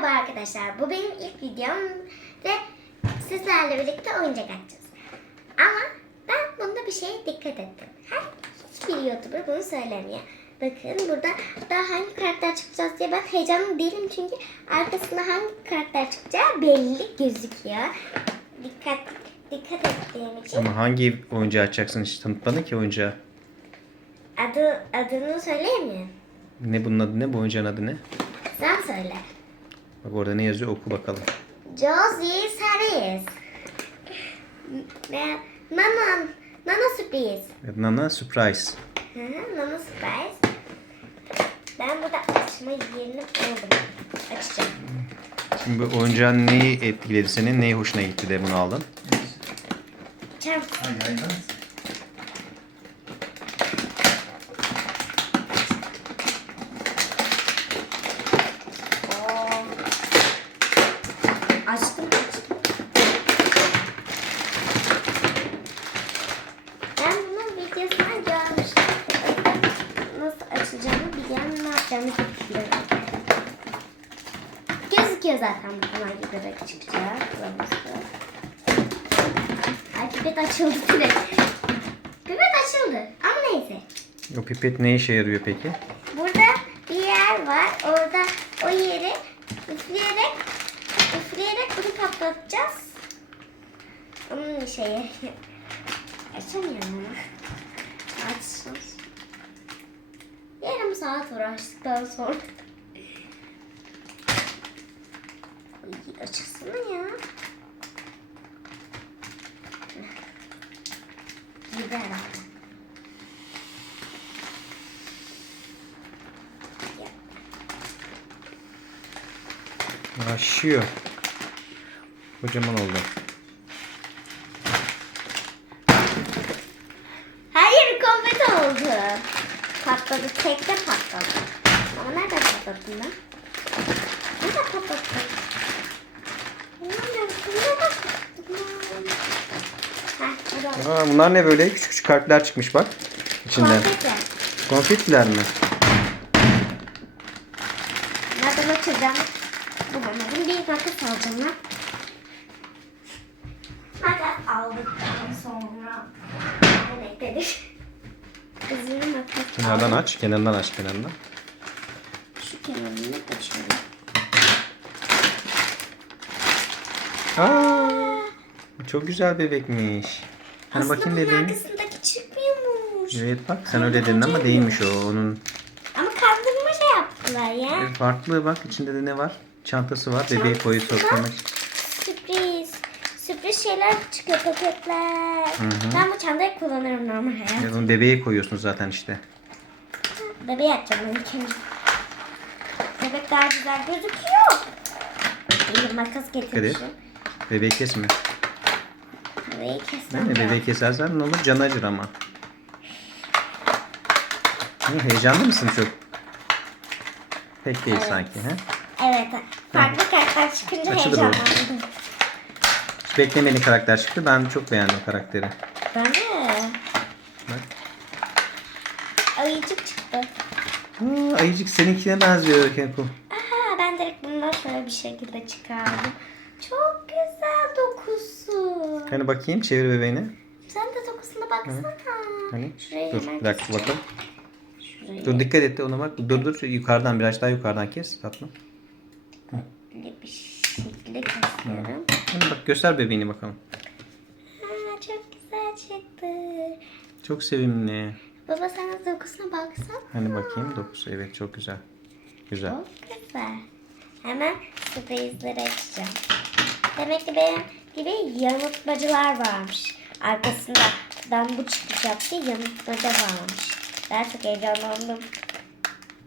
Merhaba arkadaşlar. Bu benim ilk videom ve sizlerle birlikte oyuncak açacağız. Ama ben bunda bir şeye dikkat ettim. Her hiçbir YouTuber bunu söylemiyor. Bakın burada daha hangi karakter çıkacağız diye ben heyecanlı değilim çünkü arkasında hangi karakter çıkacağı belli gözüküyor. Dikkat dikkat ettiğim için Ama hangi oyuncağı açacaksın hiç tanıtmadın ki oyuncağı. adı adını söyleyemiyorum. Ne bunun adı ne? Bu oyuncağın adı ne? Sen söyle. Bak orada ne yazıyor oku bakalım. Josie Saris. Nana, Nana sürpriz. Nana Surprise. Hı hı, Nana sürpriz. Ben burada açma yerini buldum. Açacağım. Şimdi bu oyuncağın neyi etkiledi seni? Neyi hoşuna gitti de bunu aldın? Açarım. Oo. Zaten bu hangi bebek çıkacak. Kılavuzu. Ay pipet açıldı direkt. Pipet açıldı ama neyse. O pipet ne işe yarıyor peki? Burada bir yer var. Orada o yeri üfleyerek üfleyerek bunu patlatacağız. Onun şeyi. Açamıyorum ama. Açsın. Yarım saat uğraştıktan sonra. Ay, açılsana ya. Gider. Aşıyor. Kocaman oldu. Hayır konfeti oldu. Patladı. Tekte patladı. Ama nerede patlattın ben? Nerede patlattın? Nerede? Nerede patlattın? Heh, burada. Aa, bunlar ne böyle? Küçük küçük kalpler çıkmış bak. İçinden. Konfeti. Konfetiler mi? Nereden açacağım? Bulamadım. Bir makas alacağım ben. Makas aldıktan sonra bekledik? Kızım makas Kenardan aç. Kenardan aç kenardan. Şu kenarını Aa, çok güzel bebekmiş. Hani Aslında bakayım bunun dediğin. arkasındaki çıkmıyormuş. Evet bak sen öyle dedin ama değilmiş o. Onun Ama kandırma şey yaptılar ya. farklı bak içinde de ne var? Çantası var. Bebeği koyu Çantası soklamak. var. Sürpriz. Sürpriz şeyler çıkıyor paketler. Ben bu çantayı kullanırım normal hayat. Ya, onu bebeğe koyuyorsun zaten işte. Bebeği açacağım ben ilk önce. Bebek daha güzel gözüküyor. Bir makas getirmişim. Bebeği kesme. Bebeği kesmem Yani lazım. bebeği kesersen ne olur? Canı acır ama. Hı, Heyecanlı mısın çok? Pek değil Evet. sanki. He? Evet. Farklı karakter çıkınca Açılır heyecanlandım. Hiç beklemediğin karakter çıktı. Ben çok beğendim karakteri. Ben de. Bak. Ayıcık çıktı. Aa, ayıcık seninkine benziyor Kenku. Aha ben direkt bundan şöyle bir şekilde çıkardım. Hani bakayım çevir bebeğini. Sen de dokusuna baksana. Hani? Şurayı Dur bir dakika bakalım. Şurayı Dur dikkat et ona bak. Dur dur yukarıdan biraz daha yukarıdan kes tatlım. böyle bir şekilde kesiyorum. Hani bak göster bebeğini bakalım. Aa, çok güzel çıktı. Çok sevimli. Baba sen de dokusuna baksana. Hani bakayım dokusu evet çok güzel. Güzel. Çok güzel. Hemen sürprizleri açacağım. Demek ki benim gibi yanıltmacılar varmış. Arkasında ben bu çıkacak diye yanıltmaca varmış. Ben çok heyecanlandım.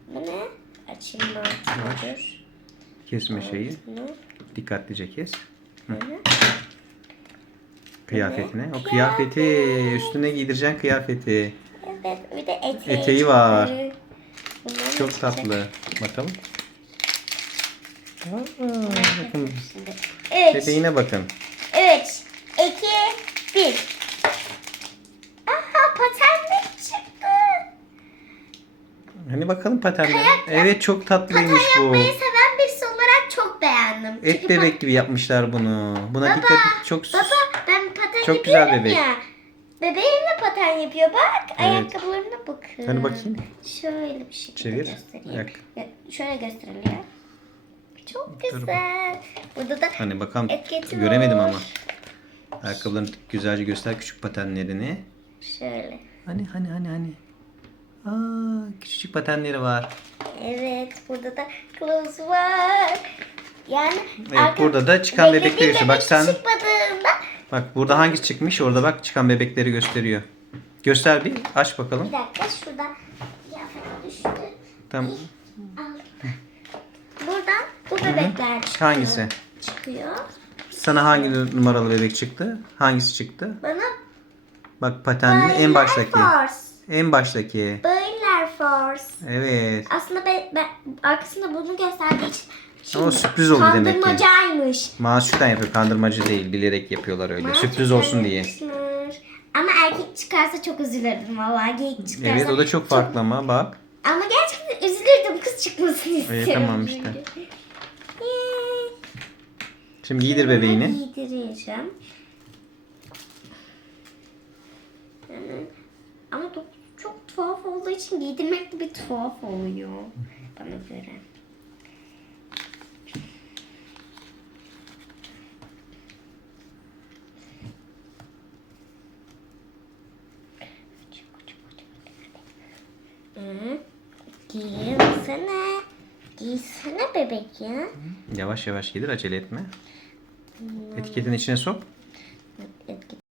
Bu ne? Açayım. Dur. Kesme şeyi. Dikkatlice kes. Bunu. Kıyafetine. O Kıyafet. kıyafeti üstüne giydireceksin kıyafeti. Evet bir de eteği. Eteği var. Bunlar Çok çıkacak? tatlı. Bakalım. Aa, bakın. Üç. bebeğine bakın. 3, 2, 1. Aha patenlik çıktı. Hani bakalım patenleri. Kayak- Evet çok tatlıymış bu. yapmayı seven birisi olarak çok beğendim. Et Çünkü bebek gibi yapmışlar bunu. Buna Baba, dikkat et. Çok Baba ben paten Çok güzel bebek. ya. Bebeğim de paten yapıyor bak. Ayakkabılarına bakın. Hadi bakayım. Şöyle bir şekilde Çevir. göstereyim. Yak. Ya, şöyle gösteriliyor. Çok Dur güzel. Burada da Hani bakalım etiketi göremedim var. ama. Ayakkabılarını güzelce göster küçük patenlerini. Şöyle. Hani hani hani hani. Aa, küçücük patenleri var. Evet burada da kılavuz var. Yani Evet, burada da çıkan beklediğim bebekler işte. Bak bebek sen- çıkmadığında Bak burada hangisi çıkmış? Orada bak çıkan bebekleri gösteriyor. Göster bir. Aç bakalım. bir dakika şurada kıyafet düştü. Tamam. Al. Buradan bu bebekler çıkıyor. Hangisi? Çıkıyor. Sana hangi numaralı bebek çıktı? Hangisi çıktı? Bana Bak patenli en baştaki. Force. En baştaki. Boiler Force. Evet. Aslında ben, ben arkasında bunu gösterdiği için Ama sürpriz oldu demek ki. Kandırmacaymış. Maaşlıktan yapıyor. Kandırmacı değil. Bilerek yapıyorlar öyle. Bana Sürpriz olsun diye. Ama erkek çıkarsa çok üzülürdüm vallahi geyik çıkarsa. Evet o da çok farklı ama bak. Ama gerçekten üzülürdüm kız çıkmasını istiyorum. tamam işte. Şimdi giydir bebeğini. Giydireceğim. Yani, ama çok, tuhaf olduğu için giydirmek de bir tuhaf oluyor bana göre. Hı, Giysene. Bebek ya. Yavaş yavaş giydir. Acele etme. Etiketin içine sok.